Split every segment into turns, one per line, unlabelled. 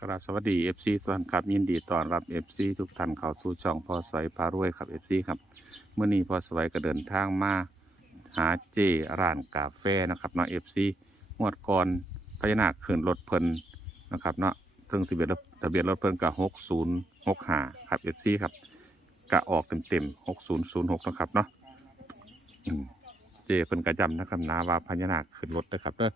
กราบสวัสดี FC ทุกท่านครับ ยินดีต้อนรับ FC ทุกท่านเข้าสู่ช่องพอสวยพารวยครับ FC ครับเมื่อนี้พอสวยก็เดินทางมาหาเจร้านกาแฟนะครับเนาะ FC งวดก่อนพญานาคขึ้นรถเพิ่นนะครับเนาะซึ่งทะเบียนรถทะเบียนรถเพลินกับ6065ครับ FC ครับกะออกเต็มๆ6006นะครับเนาะอืมเจเพิ่นกระจำนะครับนาว่าพญานาคขึ้นรถนะครับเด้อ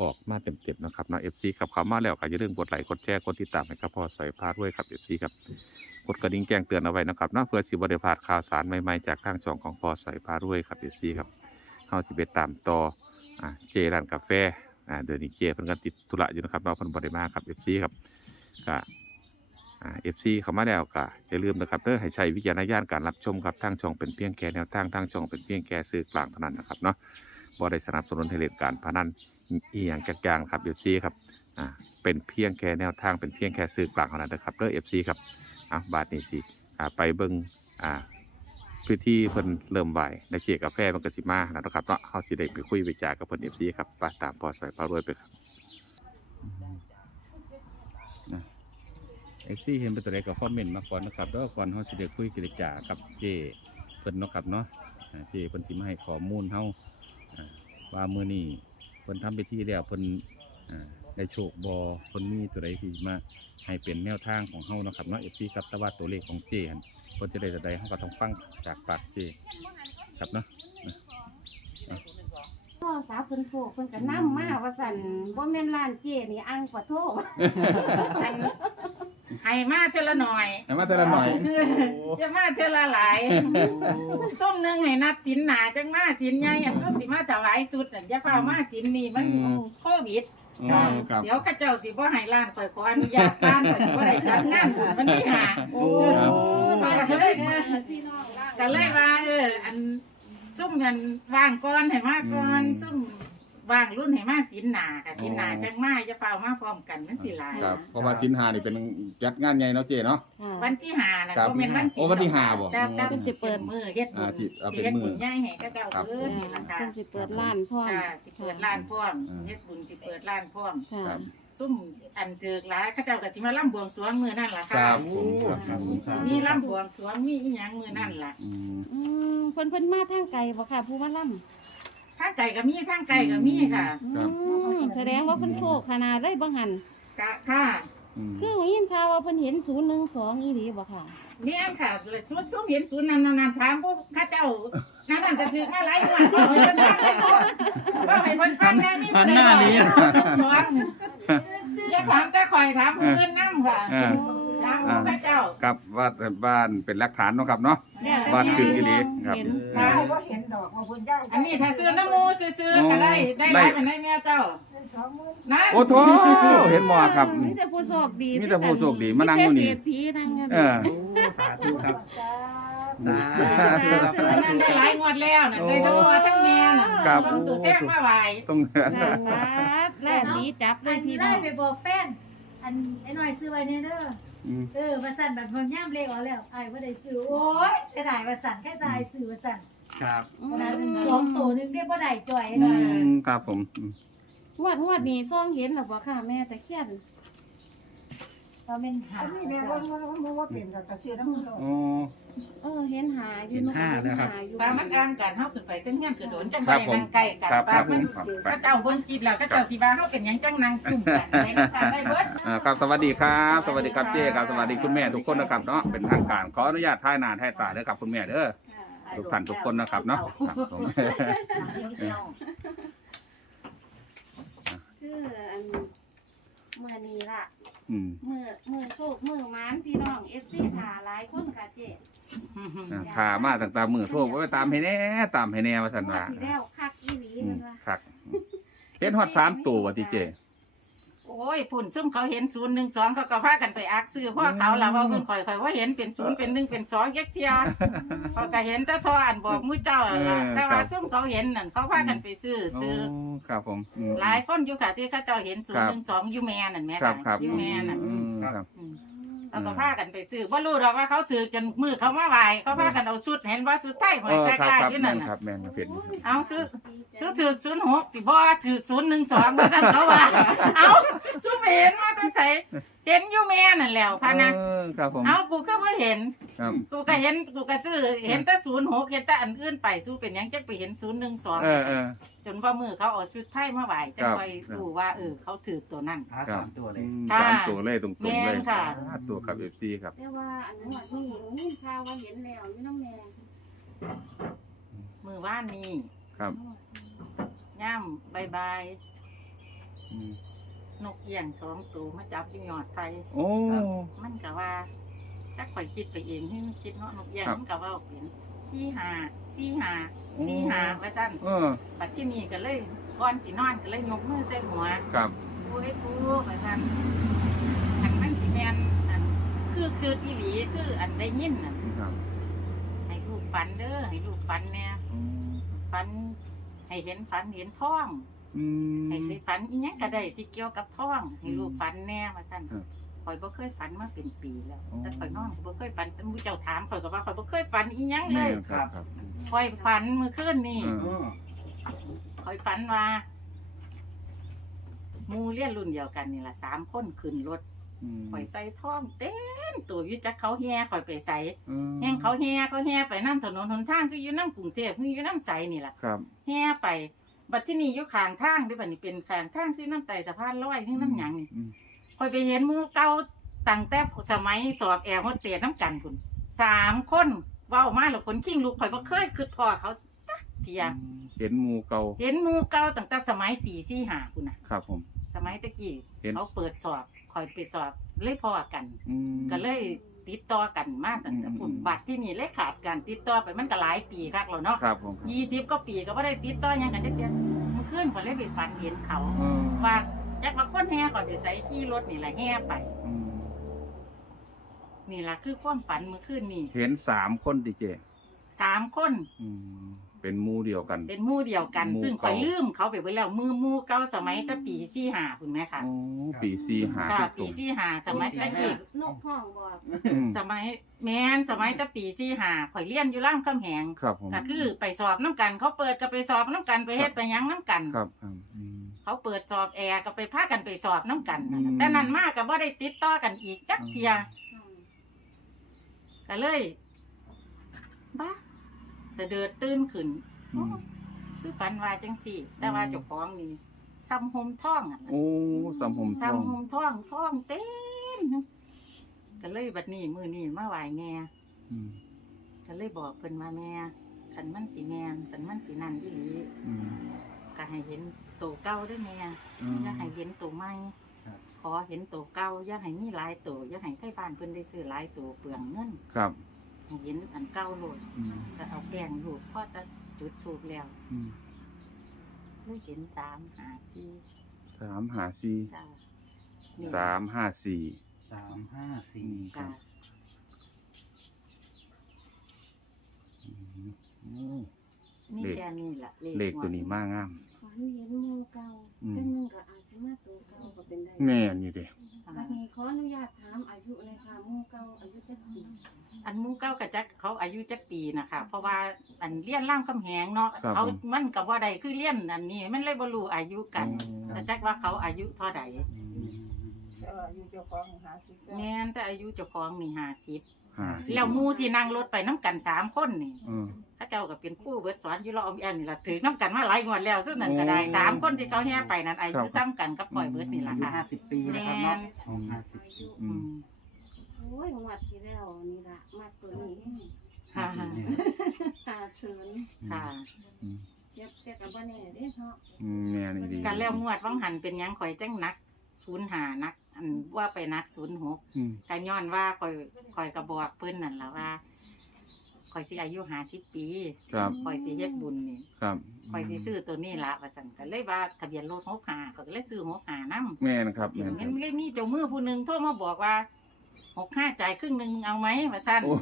ออกมาเต็มๆนะครับนะเอฟซีครับเขามาแล้วก็อย่าลืมกดไลค์กดแชร์กดติดตามให้ครับพอสอยพาด้วยครับเอฟซีครับกดกระดิ่งแจ้งเตือนเอาไว้นะครับนะเพื่อสิบได้พลาดข่าวสารใหม่ๆจากทางช่องของพอสอยพาด้วยครับเอฟซีครับเฮาสิไปตามต่ออ่าเจร้านกาแฟอ่าเดี๋ยวนี้เจเพิ่นก็ติดธุระอยู่นะครับเราเพิ่นบ่ได้มาครับเอฟซีครับก็เอฟซีเขามาแล้วก็อย่าลืมนะครับเด้อให้ใช้วิจารณญาณการรับชมครับทางช่องเป็นเพียงแค่แนวทางทางช่องเป็นเพียงแค่สื่อกลางเท่านั้นนะครับเนาะ บ่ได้สนับสนุนให้เล่นการพนันอียงจักอย่างครับเอฟซีครับอ่าเป็นเพียงแค่แนวทางเป็นเพียงแค่สื่อกลางเท่านั้นนะครับเด้อเอฟซีครับอะบาทนี้สิอ่าไปเบิ้งอ่าพื้นที่เพิ่นเริ่มไหวในเขตกาแฟมันก็สิมาแล้วนะครับเนาะเฮาสิได้ไปคุยไปจากับเพิ่นเอฟซีครับไปตามพอสายพารวยไปครับเอฟซีเห็นเป็นตัวใดก็คอมเมนต์มาก่อนนะครับแล้วก่อนเฮาสิได้คุยกิจจากับเจเพิ่นเนาะครับเนาะเจเพิ่นสิมาให้ข้อมูลเฮา ว่ามื้อนี้เพิ่นทำไปที่แล้วเพิ่นอ่าได้โชคบอเพิ่นมีตัวใดที่มาให้เป็นแนวทางของเฮานะครับเนาะ FC ครับแต่ว่าตัวเลขของเจหั่นเพิ่นจะได้ตัวใดเฮาก็ต้องฟังจากปากเจครับเนาะ
พ่อสาวเพิ่นโทรเพิ่นก็นำมาว่าสั่นบ่แม่นร้านเจนี่อังกว่าโทร
ให้มาเทอละหน่อย
ให้มาแต่ละหน่อย
จะมาเทอละหลายส้มหนึงให้นับสินหนาจังมาสินใหญ่อันส้มสิมาถวายสุดอันอย่าเฝ้ามาสินนี่มัน
อืม
โควิด
ครับครับ
เดี๋ยวข้าเจ้าสิบ่ให้ร้านข่อยขออนุญาตร้านข่อยสิบ่ได้จัดงานบุญมันที่หา
โอ้
ครับ
ก็เลย
พี่น้องร่าง
ก็เลยว่าเอออันซุ่มกันว่างก่อนให้มาก่อนซุ่ม ว่างรุ่นให้มาสินหนาค่ะสินหนาจังมาอย่าเฝ้ามาพร้อมกันมันสิหลาย
ครับเพราะว่าสินหานี่เป็นจัดงานใหญ่เนาะเจเนาะ
วันที่หาน่ะ
ครับ
ก็เป็นวัน
โอ้วันที่ห้าบ่
ดาวดาวสิเปิดมือเฮ็ดบุ
อ่า
ญ
ที่เอาเป็น
สิเฮ็ด
มื้อ
บุญใหญ่ให้ก็เจ้า
ครับ
เพิ่นนี่ล่ะค่ะ
เพิ่นสิเปิดร้านพร้อม
ค่ะสิเปิดร้านพร้อม
อ่า
เฮ็ดบุญสิเปิดร้านพร้อม
ค่ะ
ครับ
ซุ่มอันเจิกหลายเขาเจ้าก็สิมาล่ำบวงสรวงมื้อนั่นล่ะ
ค
ค่ะ
รับผมครับครับ
มีล่ำบวงสรวงมีอีหยังมื้อนั่นล่ะ
อืม
อืมเพิ่นเพิ่นมาทางไกลบ่ค่ะ ผู้มาล่ำ
ทางไก่ก็มีทางไก่ก็มีค่ะ
ครับ
อืมแสดงว่าเพิ่นโชคขนาดเลยบ่หัน
กะค่ะ
อืม
คือยินข่าวว่าเพิ่นเห็น012อีหลีบ่ค่ะ
แม่นค่ะเลยซุ่มซุ่มเห็นศูนย์นั้นนั่นๆถามผู้ข้าเจ้านั่นนั่นก็ถือมาหลายงวดบ่ให้เพิ่นฟังเลยเนาะบ่ให้เพิ่นฟังแน่มี
หันหน้าหนี
สวงอย่า ถามแต่ข่อยถามผู้อื่นนำค่ะ
อ่า
ถามผู้ข้าเจ้า
ครับวาดบ้านเป็นหลักฐานเนาะครับเนาะ
เนี่ย
วาดขึ้นอีหลีครับ
เห็น
ค่ะ
ว่าเห็นดอกมาพุ่นได้
อันนี้ถ้าซื้อน้ำมูซื้อๆก็ได้ได้หลายเป็นได้แม่เจ้า
สองหมื่น
นะ
โอ้โถเห็นหมอครับ
มีแต่ผู้โชคดี
มีแต่ผู้โชคดีมานั่งอยู่นี่
มีแต่เศรษฐีนั่งอยู่
เอ
นี่
อ
สาธุครับ
สา
สาธุครับ
อันนั้นได้หลายงวดแล้วน่ะได้ทั้งพ่อทั้งแม่น่ะ
ครับ
ส่งตัวแท้งมาไหว
ต้อง
ครับแล่ดีจับเล
อั
ย
น
พี่น้
ไล่
อง
ไปบอกแฟน อันไอ้หน่อยซื้อไว้เนี่ยเด้อ
อืม
เออมาสั่นแบบมันย่ำเลขออกแล้วไอ้ว่าได้ซื้อ โอ้ยเสียดายว่าสั่นแค่ใจซื้อว่าสั่น
ครับ
อื
วันนั้น
ม
สองตัวหนึงได้บ่ได้จ่อย
อื
หน่อย
มครับผมอืม
งวดงวดนี้ซ่องเห็นหรอบ่ค่ะ แม่ตะเคียน
ก็เป็นหา
นี่แม่ว่าว่าว่าว่าเป็นกับกระเชียน้ำมันโลด
อ๋อ
เออเห็นหาอยู่
เห็นห้าแล้วครับ
อยู่
ปลามันอ่างกันเฮาขึ้นไปจังเฮียนกระโดนจัง
ค
ไป
รับผม
นั่งใกล้กัน
ครับ
ป
ค
ลา
รับผ
มั
ม
น
ครับไป
ก็เจ้าบนจิตแล้วก็เจ้าสิว่าเฮาเป็นหยังจังนั่งกลุ่มกันไปนำกันได้เบิด
อ่าครับสวัสดีครับ สวัสดีครับเจ๊ครับสวัสดีคุณแม่ทุกคนนะครับเนาะเป็นทางการขออนุญาตท่ายหนาท่ายตาเด้อครับคุณแม่เด้อทุกท่านทุกคนนะครับเนาะครับผม
คืออันเมื่อนี้ล่ะ
อืม
มือมือโชคมือหมานพี่น้อง FC ขาหลายคนค่ะเจ๊
อ่าขามาต่างตามมือโทษว่าไปตามให้แน่ตามให้แน่ว่าสัน
งวด
ว่า
ที่แล้วคักอีหลี
อืม
เพิ่นว่า
ครับเห็นฮอดสามตัวว่ะที่เจ๊
โอ้ยผุ่นซุ่มเขาเห็นศูนย์หนึ่งสองเขาก็พากันไปอักซื้อพวกเขาล่ะว่าเพิ่นข่อยข่อยว่าเห็นเป็นศูนย์เป็นหนึ่งเป็นสองยักเทียเขาก็เห็นแต่ทออันบอกมือเจ้าอะล่ะแต่ว่าซุ่มเขาเห็นนั่นเขาพากันไปซื้อ
โอ้
ซื้อ
ครับผมอืม
หลายคนอยู่ค่ะที่เขาเจ้าเห็นศูน
ครั
ย์
บ
หนึ่งสองยูแมนนั่นแหม่
ครับครับ
ยูแมนน่ะ
อืมครับ
อืมเขาก็พากันไปซื้อบ่รู้หรอกว่าเขาถือจนมือเขามาไหวเขาพากันเอาสุดเห็นว่าสุดไทยห
เอ
อย
อ
ใจ
ครับ
กล้า
ครับ
อยู่
แม่
นั่น
น
น่ะ
ครับแม่นครับเผ็ด
เอาซื้อ ซื้อถือศูนย์หกสิบ่ถือศูนย์หนึ่งสองว่าท่านเขาว่า เอา ซื้อไปเห็นมาแต่ใส่เห็เห็นอยู่แม่นั่นแหล้วพะนะ
เออครับผม
เอากูก็บ่เห็น
ครับ
กูก็เห็นกูก็ซื้อเห็นแต่ศูนย์หกเห็นแต่อันอื่นไปสู้เป็นหยังจะไปเห็นศูนย์หนึ่งสอง
เออเออ
จนว่ามือเขาเอาชุดไทยมาไหวจะ
ครับ
คอยดูว่าเออเขาถือตัวนั่น
หาสามตัวเลย
อืม
ค่ะ
สามตัวเลยตรงๆเลย
แม่นค่ะ
ห้าตัวครับเอฟซีครับ
แต่ว่าอันนั้นว่านี่นี่ข่าวว่าเห็นแล้วนี่น้องแม่
มือว่านนี้
ครับ
ย่ามบายบาย
อืม
นกเอี่ยงสองตัวมาจับที่ยอดไทย
โอ้
มันก็ว่าถ้าข่อยคิดไปเองที่มันคิดเนาะนกเอี่ยง
ครับ
มันก็ว่าเป็นสี่หาสี่หา
โอ้
สี่หาว่าสั้น
เออ
ปัจที่นี่ก็เลยก่อนสินอนก็เลยยกมือใส่หัว
ครับ
ปูให้ปูว่าสั้นอันมันสิแมนอันคือคืออีหลีคืออันได้ยินน่ะ
ครับ
ให้ลูกฝันเด้อให้ลูกฝันเนี่ย
อืม
ฝันให้เห็นฝันเห็นท้อง
อืม
ให้เคยฝันอีหยังก็ได้ที่เกี่ยวกับท้องให้ลูกฝันแน่ว่าซั่น
ครับ
ข่อยบ่เคยฝันมาเป็นปีแล้ว
อ๋อ
แต่ข่อยนอนก็บ่เคยฝันแต่ผู้เจ้าถามข่อยก็ว่าข่อยบ่เคยฝันอีหยังเล
แม่
ย
นครับครับ
ข่อยฝันเมื่อคืนนี่
อืม
อืม
ข่อยฝันว่าหมู่เรียนรุ่นเดียวกันนี่ล่ะสามคนขึ้นรถ
อืม
ข่อยใส่ท้องเต็มตัวอยู่จักเขาแห่ข่อยไปใส่
อืม
แห่งเขาแห่เขาแห่ไปนํถนนหนทางคืออยู่นํกรุงเทพคืออยู่นํไสนี่ล่ะ
ครับ
แห่ไป บัดที่นี่อยู่ข้างทางด้วยบัดนี้เป็นข้างทางคือน้ำไตสะพานลอยคือน้ำหยังนี่
อืม
คอยไปเห็นหมูเก่าตั้งแต่สมัยสอบแอร์ฮอดเตสน้ำกันพุ่นสามคนเว้ามาแล้วคนชิงลูกข่อยบ่เคยคิดพอเขาจักเทีย
เห็นหมูเก่า
เห็นหมูเก่าตั้งแต่สมัยปีสี่ห้าพุ่นน่ะ
ครับผม
สมัยตะกี้
เห็น
เขาเปิดสอบข่อยไปสอบเลยพอกัน
อืม
ก็เลย ติดต่อกันมาตั้งแต่พุ่น
อืม
บัตรที่นี่เลยขาดการติดต่อไปมันก็หลายปีคักแล้วเนาะ
ครับผม
ยี่สิบก็ปีก็ไม่ได้ติดต่อหยังกันจักเดือนมันขึ้นขอยเลยไปฝันเห็นเขา
เออ
ว่าจักมาคนแห่ก่อนไปใส่ขี่รถนี่แหละแห่ไป
อืม
นี่แหละคือความฝันเมื่อคืนนี่
เห็นสามคนดิเจ
สามคน
อืม เป็นหมูเดียวกัน
เป็นหมู่เดียวกัน
หมู่
ซึ่งข่อย
เก่า
ลืมเขาไปไว้แล้วมือหมู่เก่าสมัยตั้งปีสี่ห้าคุณแม่ค่ะ
โอ้ปีซีหา
ค่ะ
ที่ต
ปี
รง
สี่ห้าสมัยตะกี้
นกห้องบอก
อืม
สมัยแม่นสมัยตั้งปีสี่ห้าข่อยเรียนอยู่ร่างคำแหง
ครับผม
ก็คือไปสอบน้ำกัน เขาเปิดก็ไปสอบน้ำกันไปเฮ็ดไปหยังน้ำกัน
ครับครับอืม
เขาเปิดสอบแอร์ก็ไปพากันไปสอบน้ำกันนั่น
อื
น่ะ
ม
แต่นั้นมากก็บ่ได้ติดต่อกันอีกจักเทีย
อืม
ก็เลยบ้าสะเดือดตื่นขึ้น
อืม
คือฝันว่าจังสี่ แต่ว่าเจ้าของนี่ซ้ำหมท่องอะ
โอ้สามผมทอง
ซ้ำหมท่องท่องเต็มก็เลยบัดนี้มือนี้มาไหวแม่
อืม
ก็เลยบอกเพิ่นมาแม่ขันมันสีแมนขันมันสีนั่นอีหลี
อืม
ก็ให้เห็นตัวเก่าเด้วยแม่
อืม
อย่าให้เห็นตัวใหม่
ครับ
ขอเห็นตัวเก่าอย่าให้มีหลายตัวอย่าให้ไทบ้านเพิ่นได้ซื้อหลายตัวเปลืองเงิน
ครับ
ให้ เห็นอันเก่าโลด
อืม
ก็เอาแป้งลูกพอจะจุดถูกแล้ว
อืม
เลยเห็นสามหาสี่
สามหาสี่
จ้านี่
สามห้าสี่
สามห้า
อื
สี่
มค
จ้า
รับอืมโอ้
นี่
เลข
แค่นี้แหละ
เลขตัวนี้มากงาม
ฝันเห็นหมูเก่า
อืม
เป็นหนึงก็อาจจะมาตัวเก่าก็เป็นได้
แม่นี่เด้
บัดนี้ขออนุญาตถามอายุเลยค่ะหมูเก่าอายุจักปี
อันหมูเก้ากับจักเขาอายุจักปีนะคะเพราะว่าอันเลี้ยนร่างคำแหงเนาะเขามันกับว่าใดคือเลี้ยนอันนี้มันเลยบรูอายุกันแต่จักว่าเขาอายุเท่าใด
อืม
แต่ว่าอยู่เจ้าของหาสิบเก้า
แม่นแต่อายุเจ้าของนี่ห้าสิบ
ห้าสี่
แล้วหมูที่นั่งรถไปน้ำกันสามคนนี่
อืม
เข้าเจ้าก็เป็นผู้เบิดสอนอยู่รออมแอนนี่ละถือน้ำกันมาหลายงวดแล้วซึ่งนั่นก็ได้
โอ้
สามคนที่เขาแห่ไปนั่นอา
ครั
ยุ
บ
ซ้ำกันกับปล่อยเบิดนี่
อา
ละ
ยุ
ค่ะ
ห้าสิบปีนะครับเนาะอ๋อห้าสิบ
อายุ
อื
อื
ม
ม
โอ้ยงวดที่แล้วนี่ล่ะมาตัวนี้
ค่ะ
ห้าสิบเนี่ย
ตาเชิญ
ค่ะ
อืม
เจ็บแต่กับบ่แน่เด้เนาะ
อืมแม่นี่ดี
กันแล้วงวดวังหันเป็นหยังข่อยจังนักศูนย์หานัก อันว่าไปนักศูนย์หก
อืม
ก็ย้อนว่าข่อยข่อยกระบอกเพิ่นนั่นล่ะว่าข่อยสิอายุห้าสิบปี
ครับ
ข่อยสิเฮ็ดบุญนี่
ครับ
ข่อยสิซื้อตัวนี้ละว่าซั่นก็เลยว่าทะเบียนรถหกหาข่อยก็เลยซื้อหกหานำ
แม่นะครับ
จริ
แม่
ง
นค
มั
รั
น
บ
ไม่ได้มีเจ้ามือผู้หนึงโทรมาบอกว่าหกห้าจ่ายครึ่งหนึงเอาไหมว่าซั่น
โอ้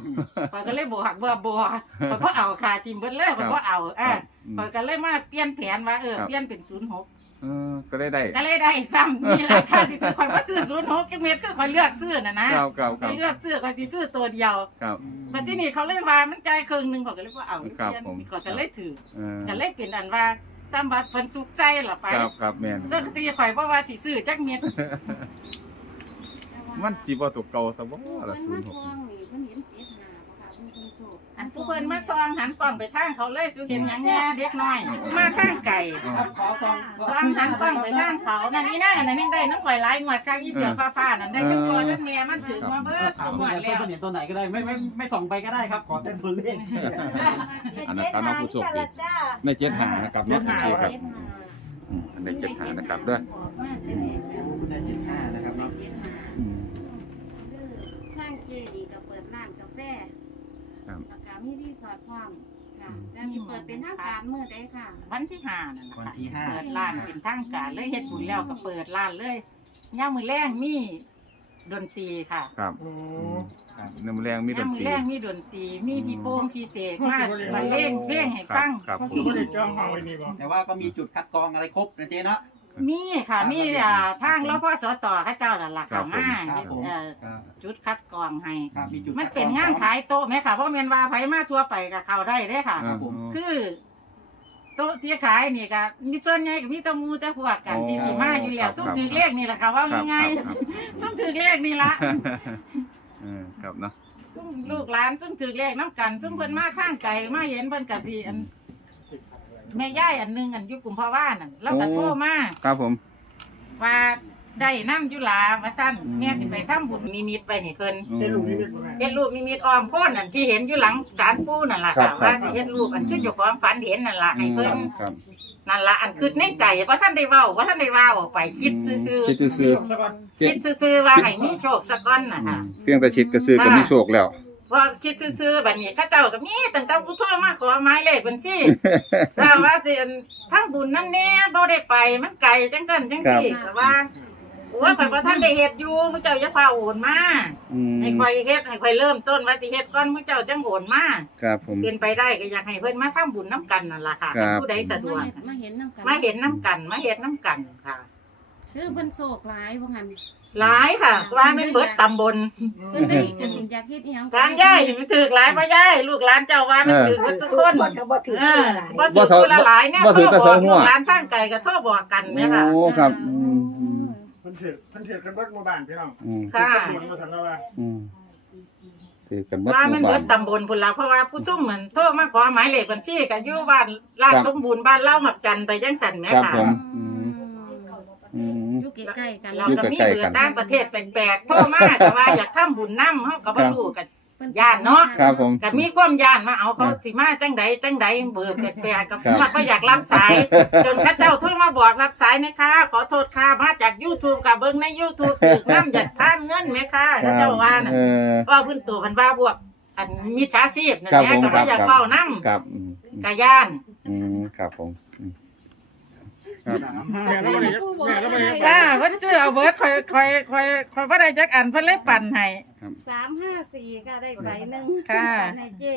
ข่อยก็เลยบอกว่าบ่ข่อยบ่เอาค่าทิมเบิดเลยข่อยบ่เอาอะ
อืม
ข่อยก็เลยมาเปลี่ยนแผนว่าเออ
ครับ
เปลี่ยนเป็น06
เออก็ได้ได้
ก็เลยได้ซ้ำนี่แหละค่ะที่ข่อยว่าซื้อ06จังเม็ดคือข่อยเลือกซื้อน่ะนะ
เก่าเก่า
ข่อ
เก่าย
เลือกซื้อข่อยสิซื้อตัวเดียว
ครับ
บัดที่นี่เขาเลยว่ามันจ่ายครึ่งหนึงข่อยก็เลยบ่เอา
ครับ
เปลี่ยน
ผม
ข่อยก็เลยถือ
เออ
ก็เลยเป็นอันว่าซ้ำบัดเพิ่นสุกใส่ล่ะไป
ครับครับแม่น
ปกติข่อยบ่ว่าสิซื้อจักเม็ด
แต่ว่า
มันสิบ่ตัวเก่าซะบ่
ผู้
ละ
เพิ่น
ศู
มาน
ย์หก
ซองนี่เพิ่นเห็
ผู้เพิ่นมาซองหันกล้องไปทางเขาเลยสุเห็นหยังแน่เด็กน้อย มาทางไก่
ครับขอซอง
ซองหันกล้องไปทางเขานั่นนี่นะอันนั้นยังได้น้ำข่อยหลายงวดกลางอีเสือฟ้าๆนั่นได้ทั้งตัวทั้งเมียมันถึงมาเบิด
ถา
ทุ
ม
กง
เพื่
ว
อน
ดแล้ว
เพื่อนเห็นตัวไหนก็ได้ไม่ไม่ไม่ส่องไปก็ได้ครับ ขอเต้นตัวเลข
อันนั้นครับน้องผู้โชคดี
จ้า
ในเจ็ดหานะครับเนาะโอเคครับ
เจ็ดหา
อืมอันในเจ็ดหานะครับเด้อ
ออกมาแต่แรกแล้ว
ได้เจ็ดห้านะครับเนาะ
เจ็ดหา
อืม
คือข้างเจดีก็เปิดร้านกาแฟ
ครับ
แล้วก็มีรีสอร์ทพร้อมค่ะแต่สิเปิดเป็นทางการมื้อใดค่ะ
วันที่ห้านั่นแหละ
วัน
ค่ะ
ที่ห้า
เปิดร้านเป็นทางการเลยเฮ็ดบุญแล้วก็เปิดร้านเลยย่ามมือแรงมีดนตรีค่ะ
ครับครับ น้ำแรงมีด
ย่าม
น
มื
ต
อ
รี
แรงมีดนตรีมีพี่โป้งพี่เสกมาบรรเลงเพลงให้
ครั
ฟั
บ
ง
ครับผม
แต่ว่าก็มีจุดคัดกรองอะไรครบนะเจ๊เนาะ
มีค่ะ มีอ่าทางรพสตข้าเจ้านั่นล่ะ
ครั
ค่ะ
บผม
มา
ครับผม
เอ่อ
ครับ
จุดคัดกรองให้
ครับมีจุด
มัน
คัดกรอง
เป็นงานขายโต๊ะไหมค่ะเพราะแม่นว่าไผมาทั่วไปก็เข้าได้เด้ค่ะ
อ่า
คือ โต๊ะที่ขายนี่ก็มีส่วนใหญ่ก็มีแตะมูแต่พวกกันที่สิมาอยู่แล้วซุ่มถือเลขนี่แหละค่ะ ว่า
ครับ
ง่าย
ครับ
ๆซุ่มถือเลขนี่ละ
เออครับเนาะ
ซุ่มลูกหลานซุ่มถือเลขน้ำกันซุ่มเพิ่นมาข้างไก่มาเห็นเพิ่นก็สิอัน แม่ย่ายอันหนึงอันอยู่กุมภาวะนั่นแล้วก็โทรมา
ครับผม
ว่าได้น้ำยุลาว่าสั้น
อืม
แม่สิไปทำบุญนิมิตไปให้เพิ่น
อืม
เฮ็ดรูปนิมิตออมโพ่นนั่นที่เห็นอยู่หลังศาลปู่นั่นล่ะ
ครั
ค่ะ
บครับ
ว่าสิเฮ็ดรูปอันคือเจ้าของฝันเห็นนั่นล่ะให้เพิ่น
ครับ
นั่นล่ะอันคือในใจว่าท่านได้เว้าว่าท่านได้ว่าออกไปคิดซื่อ
คิดซื่อ
ๆคิดซื่อๆว่าให้มีโชคสักก้อนน่ะ
ๆอื
ค่ะ
มเพียงแต่คิดก็ซื้อก็มีโชคแล้ว
ว่าคิดซื่อๆบัดนี้เข้าเจ้าก็มีตั้งแต่ผู้โทรมาขอหมายเลขบัญชีถ้าว่าสิอันทั้งบุญนำแน่บ่ได้ไปมันไกลจังซั่นจังซี่แต่ว่าโอ้ยข่อยบ่ทันได้เฮ็ดอยู่ผู้เจ้าอย่าพาโอนมา
อืม
ให้ข่อยเฮ็ดให้ข่อยเริ่มต้นว่าสิเฮ็ดก่อนผู้เจ้าจังโอนมา
ครับผม
เป็นไปได้ก็อยากให้เพิ่นมาทำบุญน้ำกันนั่นล่ะค่ะ
ครับ
ผู้ใดสะดวก
มาเห็นน้ำกัน
มาเห็นน้ำกันมาเฮ็ดน้ำกันค่ะ
คือเพิ่นโศกหลายบ่หั่น
หลายค่ะ ว่าแม่นเบิดตำบล
เพิ่นได้อันอยากเฮ็ดอีหยัง
การย่ายมันถือหลายบ่ย่ายลูกหลานเจ้าว่ามันถือเบิดทุกคน
ก็บ่ถือ
เออ
หลาย
บ่ถือคนละหลายเนี่ย
บ่ถือแต่สองหัว
ลูกหลานทางไกลก็โทรบอกกันแม่ค่ะ
โอ้ครับอืมอืม
มันเถื่อนมันเถื่อนกันเบิดหมู่บ้านพี่น้อง
อืม
ค่ะ
ตำรวจมาสั่งแล้วว่า
อืมถือกันเบิด
ว่า
ห
มัน
มู่
เบิ
บ้า
ด
น
ตำบลพุ่นละเพราะว่าผู้ซุ่มเหมือนโทรมาขอหมายเลขบัญชีก็อยู่บ้านลาด
ครับ
สมบูรณ์บ้านเล่าหมักจันไปจังสันแม่
ครับ
ค่ะ
ผมอืมอืม
อยู่ใกล้ๆกัน
เรา
อยู่
ก็มี
ใกล้ๆ
เบื
กั
อนต่างประเทศแปลกๆโทรมาแต่ว่าอยากทำบุญนำเฮาก็บ่รู้กันญาติเนาะ
ครับผม
ก็มีความย่านมาเอาเขาสิมาจังใดจังใดเบื่อแปลกๆกับ
ครับ
ว่าก็อยากรับสายจนเข้าเจ้าโทรมาบอกรับสายนะคะขอโทษค่ะมาจาก YouTube กับเบิ่งใน YouTube ถูกน้ำอยากทานเงินไหมคะเขาเจ้าว่าน่ะ
เออ
ว่าเพื้นตัวมันว่าพวกอันมิจฉาชีพนั่น
ครับ
แห
ผ
ละ
ม
ก็
ครั
บ่
บ
อยาก
ครับ
เว้านํ
ครับอืมอืม
กะย่าน
อืมครับผมอืม ครับ
แม่แล้วบ่ได้แม่แล้วบ่ได้
จ้าเพิ่นชื่อเอาเบิร์ดคอยคอยคอยคอยบ่ได้จักอันเพิ่นเลยปั่นให้
354ค่ะได้ใบหนึง
ค่ะ
ในเจ้